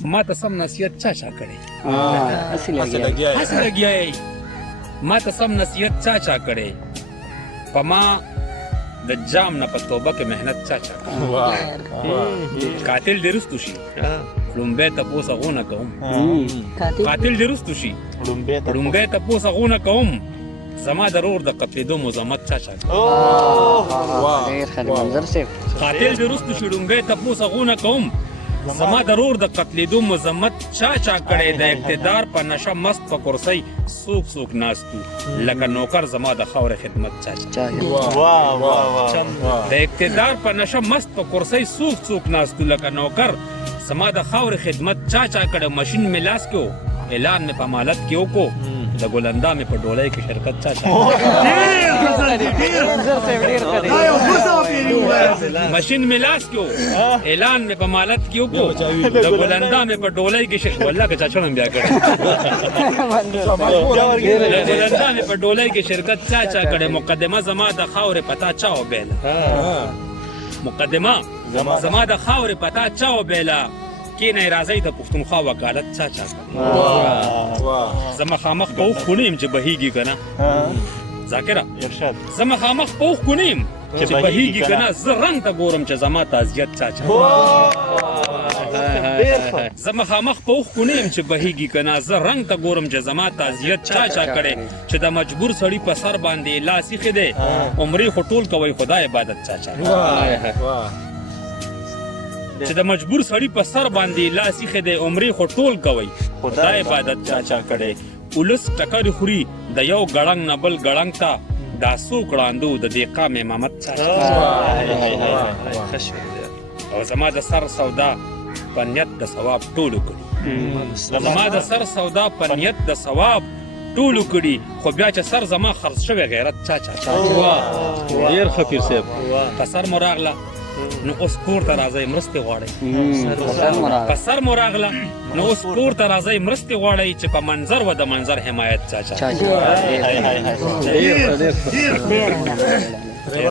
ما ته سم نصیحت چا کړی هسې لګیا یې. هسې لګیا یې. ما ته سم نصیحت چا کړی په ما د جام نه په توبه کې محنت چا کړی قاتل دې رستو شي لومبی تپوس هغونه کوم قاتل دې رستو شي لومبی تپوس هغونه کوم زما د رور د قتلېدو مزاحمت چا کړی ډېر ښه دی منظر صاحب. قاتل دې رستو شي لومبی تپوس هغونه کوم زما د رور د قتلېدو مذمت چا کړی د اقتدار په نشه مست په کرسۍ څوک ناستو لکه نوکر زما د خاورې خدمت چا د اقتدار په نشه مست په کرسۍ څوک ناستو لکه نوکر زما د خاورې خدمت چا کړی ماشین مې لاس کې و اعلان مې په امالت کې وکړو د ګلندا مې په ډولۍ کې شرکت چا ماشین مې لاس کې و اعلان مې په امالت کې وکړو د ګلندا مې په ډولۍ کې شرکت والله که چا چړم بیا کړی د ګلندا مې په ډولۍ کې شرکت چا کړی مقدمه زما د خاورې پتا چا وبیله مقدمه زما د خاورې پتا چا وبیله کینه راځي د پښتونخوا وکالت چا کړی زه مخامخ په اوښ کونیم چې بهیږي که نه ذاکره زه مخامخ په اوښ کونیم چې بهیږي که نه زه رنګ ته ګورم چې زما تعزیت چا زه مخامخ په اوښ کونیم چې بهیږي که نه زه رنګ ته ګورم چې زما تعزیت چا کړی چې د مجبور سړي په سر باندې لاس ایښی دی عمرې خو ټول کوئ خدا عبادت چا چې د مجبور سړي په سر باندې لاس ایښی دی عمرې خو ټول کوئ خدا عبادت چا کړی اولس ټکر خوري د یو ګړنګ نه بل ګړنګ ته دا څوک ړانده د دې قام امامت چا او زما د سر سودا په نیت د ثواب ټولو کړي زما د سر سودا په نیت د ثواب ټولو کړي خو بیا چې سر زما خرڅ شوی غیرت چا ډېر ښه پیر صاحب. په سر مو راغله نو اوس کور ته راځئ مرستې غواړئ په سر مو راغله نو اوس کور ته راځئ مرستې غواړئ چې په منظر و د منظر حمایت چا